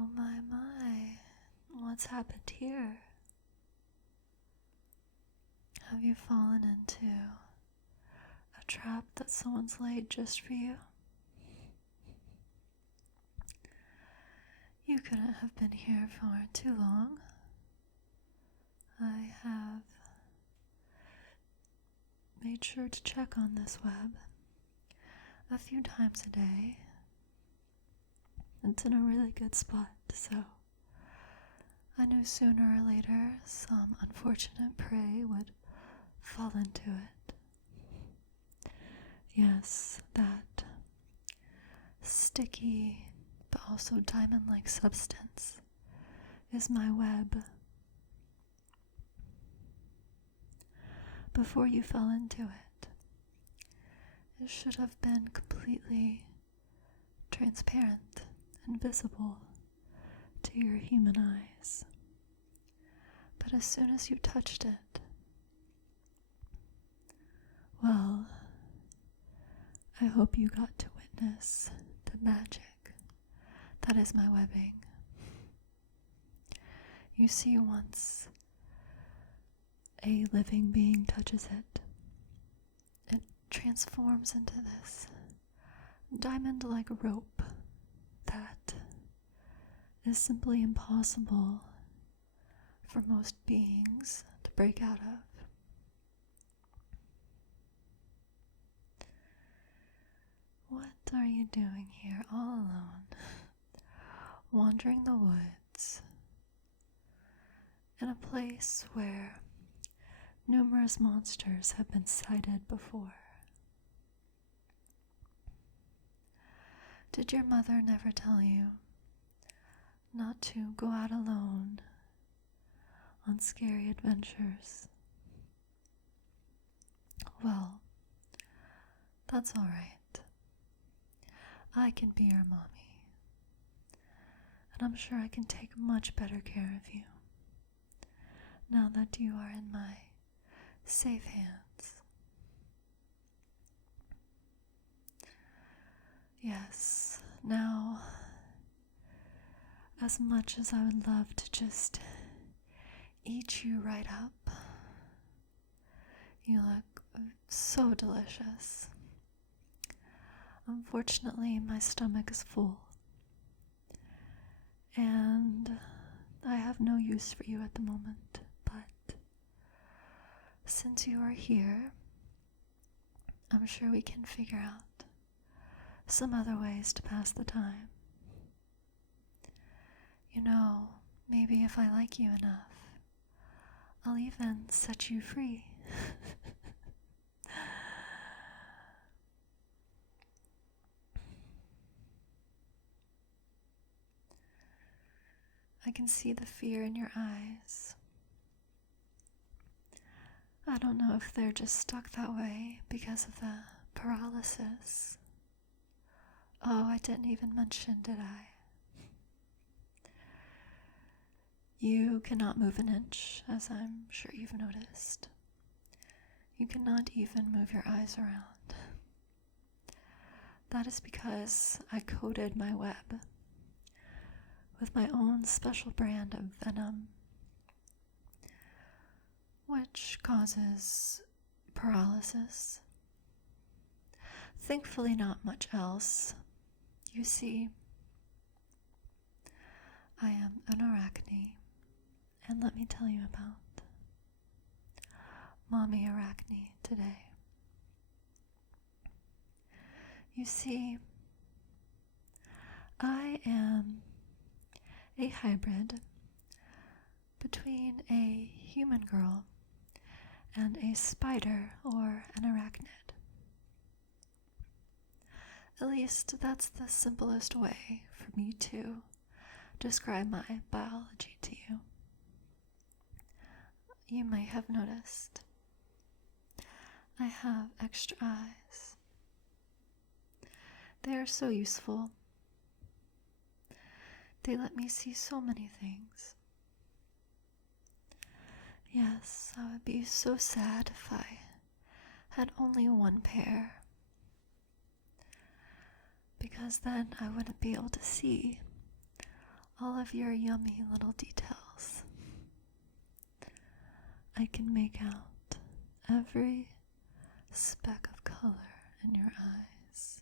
Oh my, what's happened here? Have you fallen into a trap that someone's laid just for you? You couldn't have been here for too long. I have made sure to check on this web a few times a day. It's in a really good spot, so I knew sooner or later some unfortunate prey would fall into it. Yes, that sticky but also diamond-like substance is my web. Before you fell into it, it should have been completely transparent and visible to your human eyes. But as soon as you touched it, well, I hope you got to witness the magic that is my webbing. You see, once a living being touches it, it transforms into this diamond-like rope that is simply impossible for most beings to break out of. What are you doing here all alone, wandering the woods, in a place where numerous monsters have been sighted before? Did your mother never tell you not to go out alone on scary adventures? Well, that's all right. I can be your mommy, and I'm sure I can take much better care of you now that you are in my safe hands. Yes, now, as much as I would love to just eat you right up, you look so delicious. Unfortunately, my stomach is full, and I have no use for you at the moment, but since you are here, I'm sure we can figure out some other ways to pass the time. You know, maybe if I like you enough, I'll even set you free. I can see the fear in your eyes. I don't know if they're just stuck that way because of the paralysis. Oh, I didn't even mention, did I? You cannot move an inch, as I'm sure you've noticed. You cannot even move your eyes around. That is because I coated my web with my own special brand of venom, which causes paralysis. Thankfully, not much else. You see, I am an arachne, and let me tell you about Mommy Arachne today. You see, I am a hybrid between a human girl and a spider or an arachnid. At least that's the simplest way for me to describe my biology to you. You may have noticed I have extra eyes. They are so useful. They let me see so many things. Yes, I would be so sad if I had only one pair, because then I wouldn't be able to see all of your yummy little details. I can make out every speck of color in your eyes.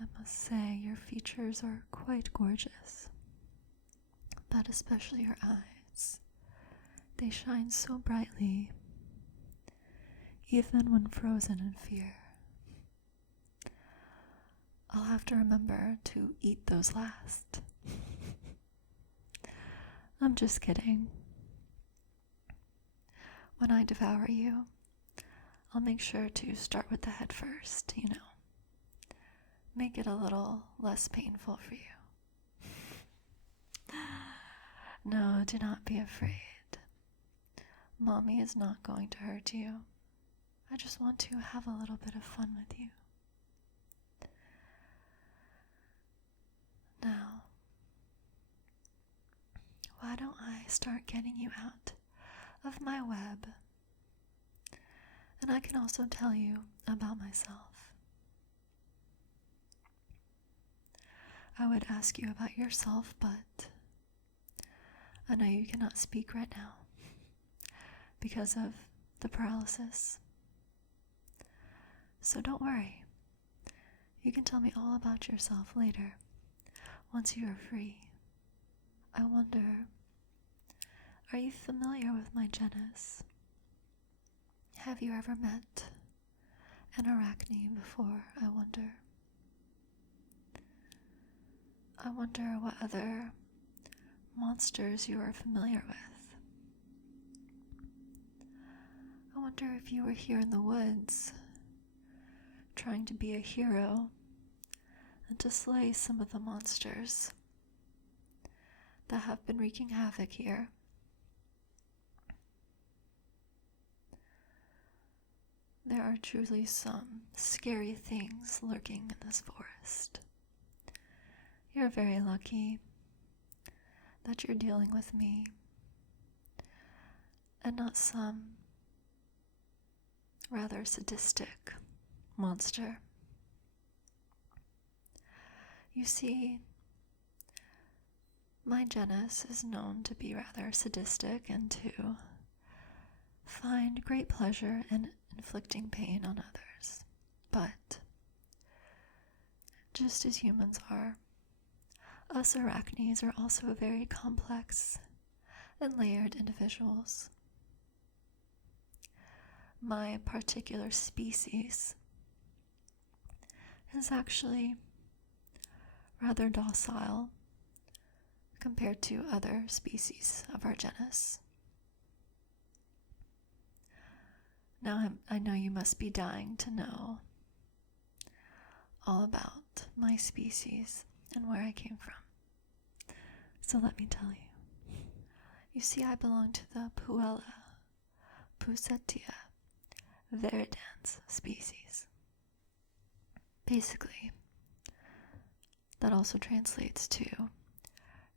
I must say your features are quite gorgeous, but especially your eyes. They shine so brightly, even when frozen in fear. I'll have to remember to eat those last. I'm just kidding. When I devour you, I'll make sure to start with the head first, Make it a little less painful for you. No, do not be afraid. Mommy is not going to hurt you. I just want to have a little bit of fun with you. Now, why don't I start getting you out of my web? And I can also tell you about myself. I would ask you about yourself, but I know you cannot speak right now because of the paralysis. So don't worry. You can tell me all about yourself later, once you are free. I wonder, are you familiar with my genus? Have you ever met an arachne before, I wonder? I wonder what other monsters you are familiar with. I wonder if you were here in the woods, trying to be a hero and to slay some of the monsters that have been wreaking havoc here. There are truly some scary things lurking in this forest. You're very lucky that you're dealing with me and not some rather sadistic monster. You see, my genus is known to be rather sadistic and to find great pleasure in inflicting pain on others. But just as humans are, us arachnes are also very complex and layered individuals. My particular species is actually rather docile compared to other species of our genus. Now I know you must be dying to know all about my species and where I came from. So let me tell you. You see, I belong to the Puella Pusettia viridans species. Basically, that also translates to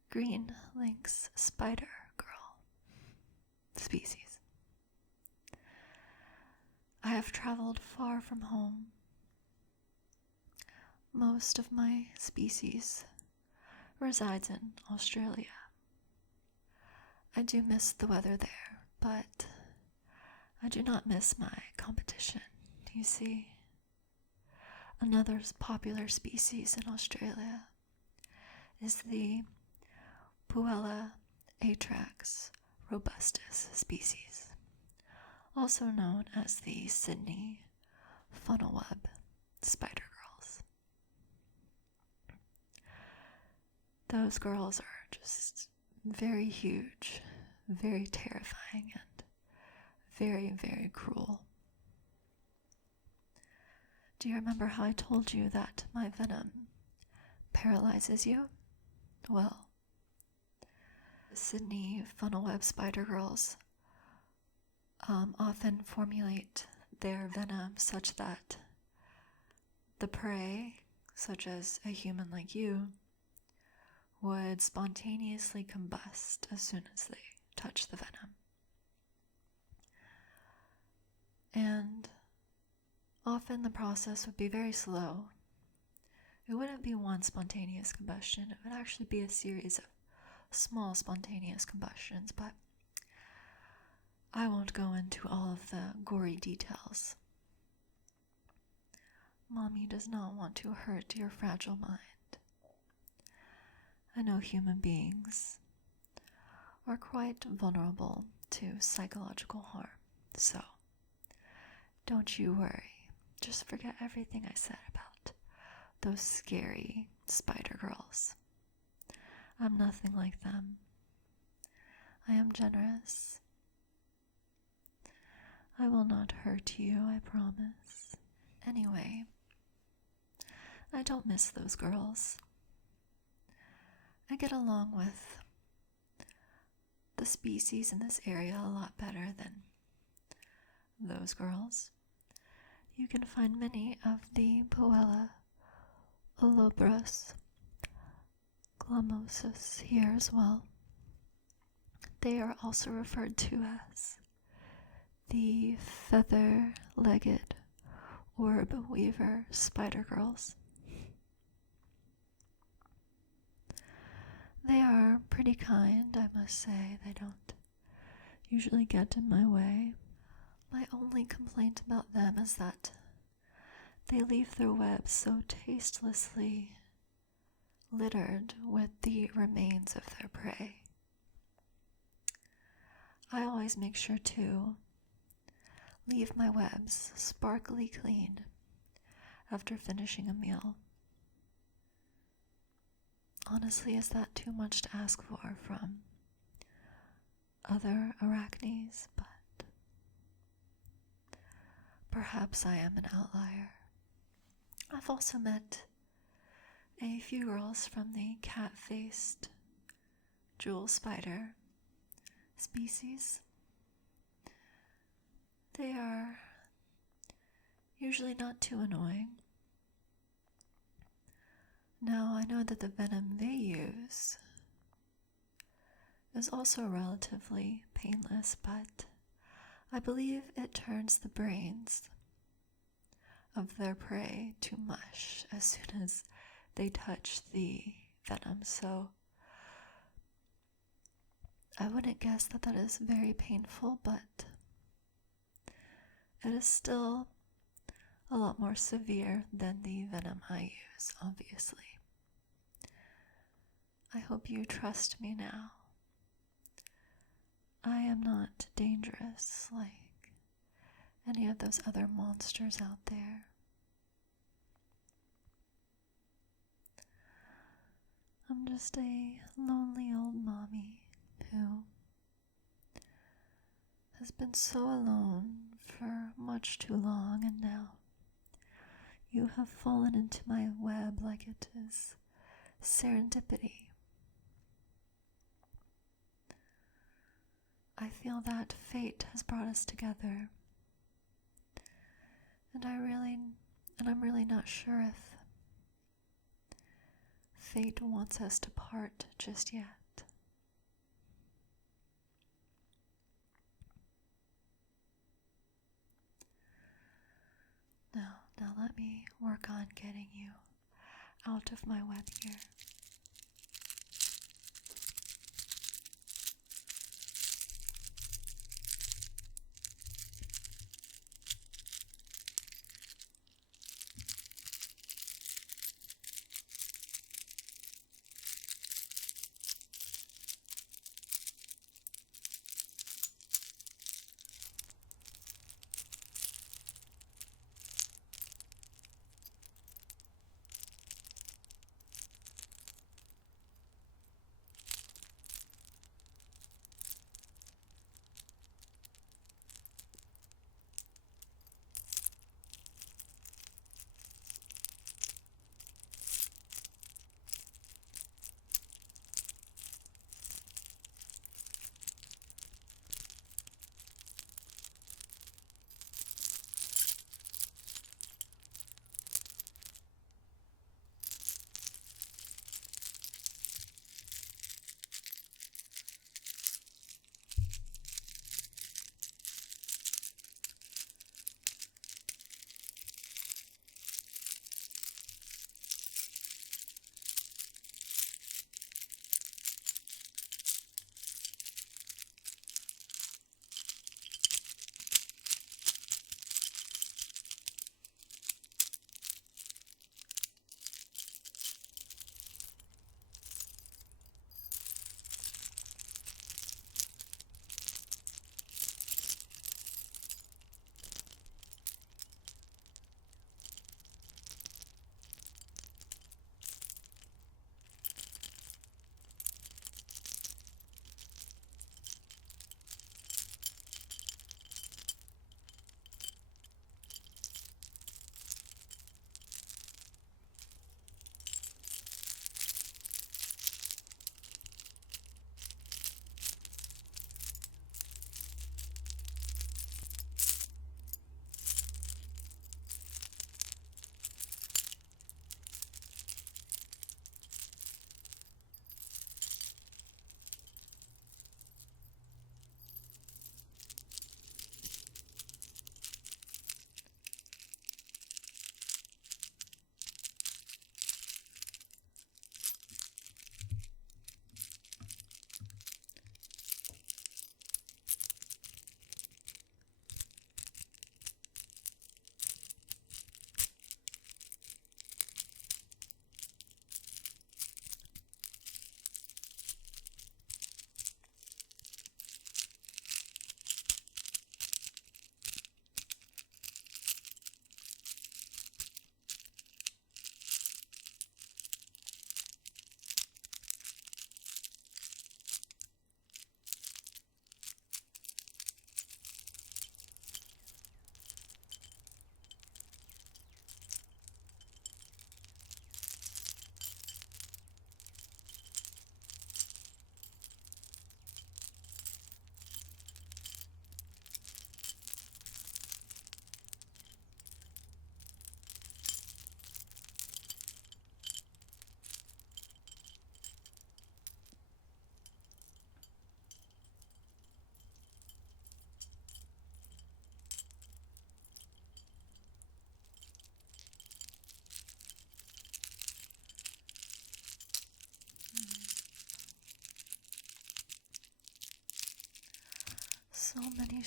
green lynx spider girl species. I have traveled far from home. Most of my species resides in Australia. I do miss the weather there, but I do not miss my competition. You see, another popular species in Australia is the Puella atrax robustus species, also known as the Sydney funnelweb spider girls. Those girls are just very huge, very terrifying, and very, very cruel. Do you remember how I told you that my venom paralyzes you? Well, the Sydney funnelweb spider girls often formulate their venom such that the prey, such as a human like you, would spontaneously combust as soon as they touch the venom. And often the process would be very slow. It wouldn't be one spontaneous combustion, it would actually be a series of small spontaneous combustions, but I won't go into all of the gory details. Mommy does not want to hurt your fragile mind. I know human beings are quite vulnerable to psychological harm, so don't you worry. Just forget everything I said about those scary spider girls. I'm nothing like them. I am generous. I will not hurt you, I promise. Anyway, I don't miss those girls. I get along with the species in this area a lot better than those girls. You can find many of the Poella olobras glamosus here as well. They are also referred to as the feather-legged orb weaver spider girls. They are pretty kind, I must say. They don't usually get in my way. My only complaint about them is that they leave their webs so tastelessly littered with the remains of their prey. I always make sure to leave my webs sparkly clean after finishing a meal. Honestly, is that too much to ask for from other arachnes? But perhaps I am an outlier. I've also met a few girls from the cat-faced jewel spider species. They are usually not too annoying. Now, I know that the venom they use is also relatively painless, but I believe it turns the brains of their prey to mush as soon as they touch the venom, so I wouldn't guess that that is very painful, but it is still a lot more severe than the venom I use, obviously. I hope you trust me now. I am not dangerous like any of those other monsters out there. I'm just a lonely old mommy who has been so alone for much too long, and now you have fallen into my web like it is serendipity. I feel that fate has brought us together, and I'm really not sure if fate wants us to part just yet. Now let me work on getting you out of my web here.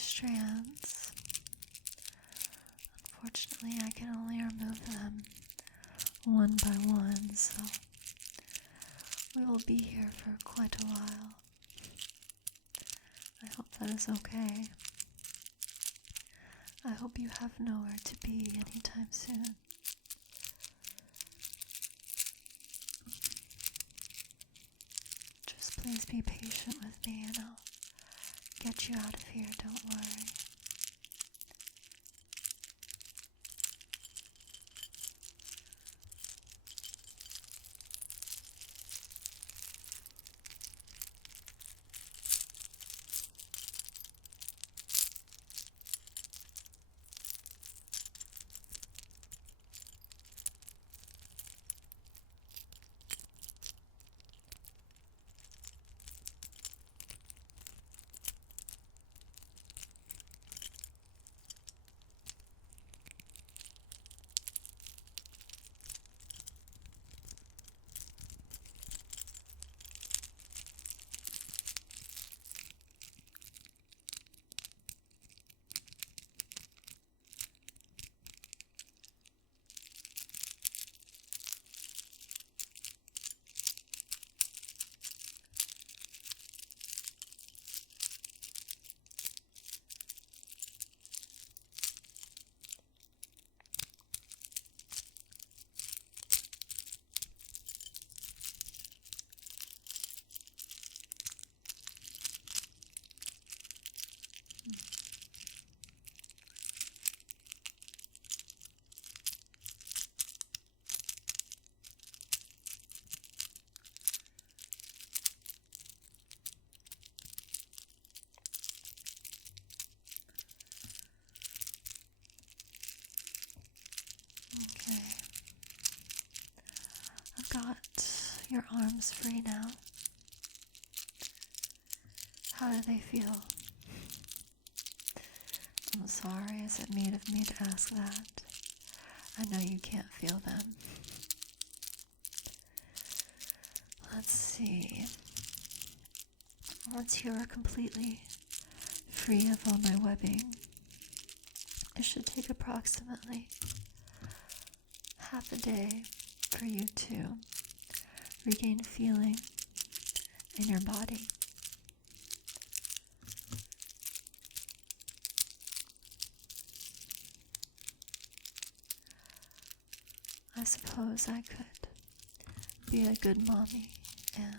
strands. Unfortunately, I can only remove them one by one, so we will be here for quite a while. I hope that is okay. I hope you have nowhere to be anytime soon. Just please be patient with me and I'll get you out of here, don't worry. Okay. I've got your arms free now. How do they feel? I'm sorry, is it mean of me to ask that? I know you can't feel them. Let's see. Once you are completely free of all my webbing, it should take approximately half a day for you to regain feeling in your body. I suppose I could be a good mommy and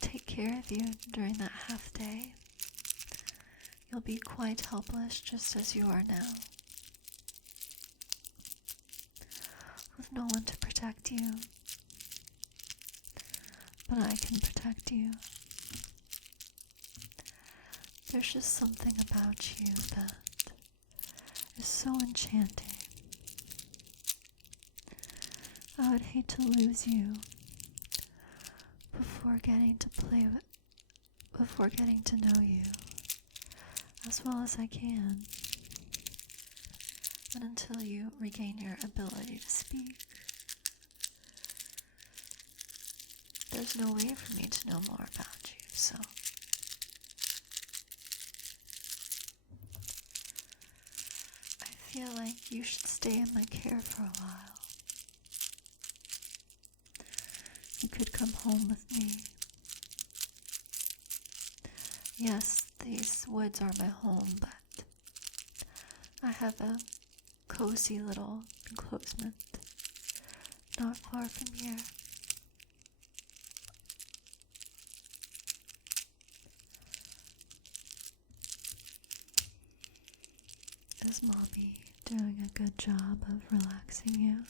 take care of you during that half day. You'll be quite helpless just as you are now, with no one to protect you, but I can protect you. There's just something about you that is so enchanting. I would hate to lose you before getting to know you as well as I can, and until you regain your ability to speak. There's no way for me to know more about you, so I feel like you should stay in my care for a while. You could come home with me. Yes, these woods are my home, but I have a cozy little enclosement not far from here. Is Mommy doing a good job of relaxing you?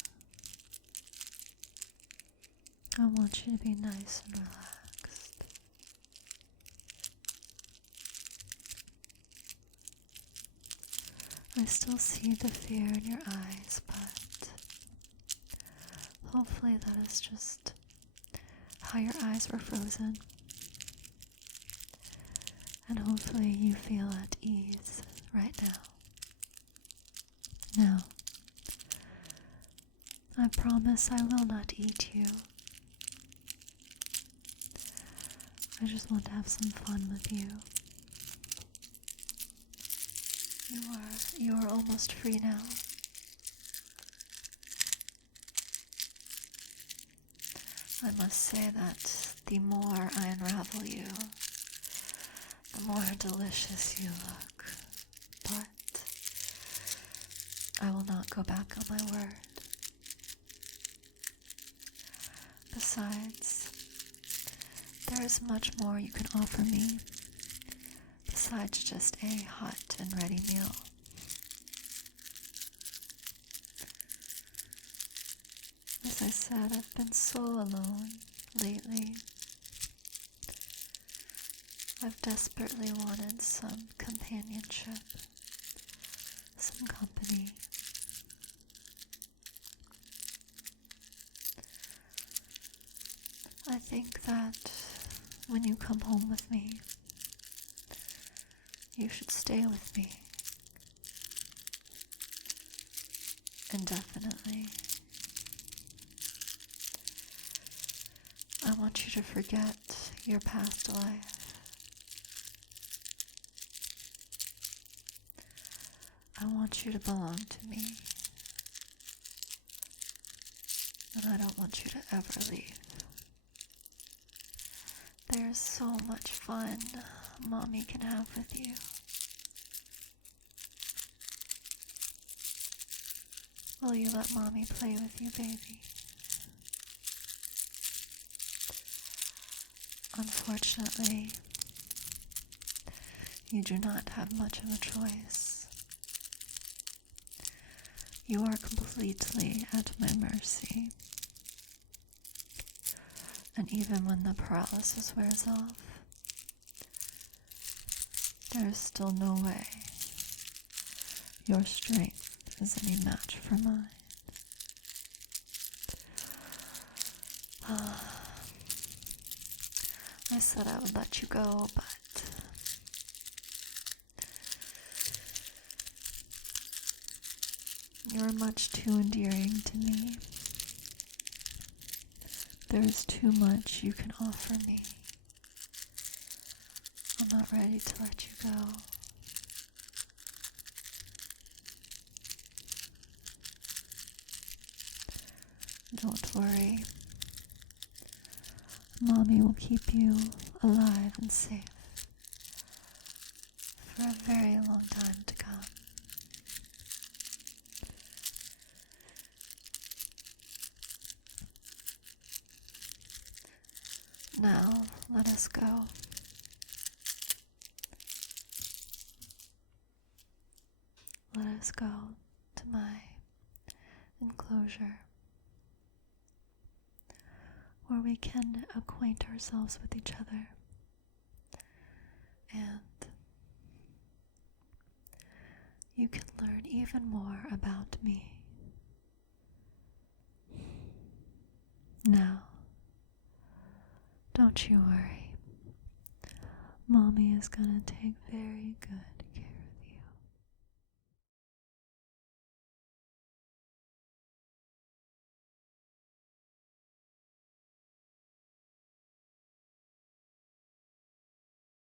I want you to be nice and relaxed. I still see the fear in your eyes, but hopefully that is just how your eyes were frozen. And hopefully you feel at ease right now. Now, I promise I will not eat you. I just want to have some fun with you. You are almost free now. I must say that the more I unravel you, the more delicious you look. But I will not go back on my word. Besides, there is much more you can offer me besides just a hot and ready meal. As I said, I've been so alone lately. I've desperately wanted some companionship, some company. I think that when you come home with me, you should stay with me. Indefinitely. I want you to forget your past life. I want you to belong to me. And I don't want you to ever leave. There's so much fun Mommy can have with you. Will you let Mommy play with you, baby? Unfortunately, you do not have much of a choice. You are completely at my mercy. And even when the paralysis wears off, there is still no way your strength is any match for mine. I said I would let you go, but you're much too endearing to me. There is too much you can offer me. I'm not ready to let you go. Don't worry. Mommy will keep you alive and safe for a very long time to come. Now, let us go. Let us go to my enclosure, where we can acquaint ourselves with each other and you can learn even more about me. Now, don't you worry. Mommy is gonna take very good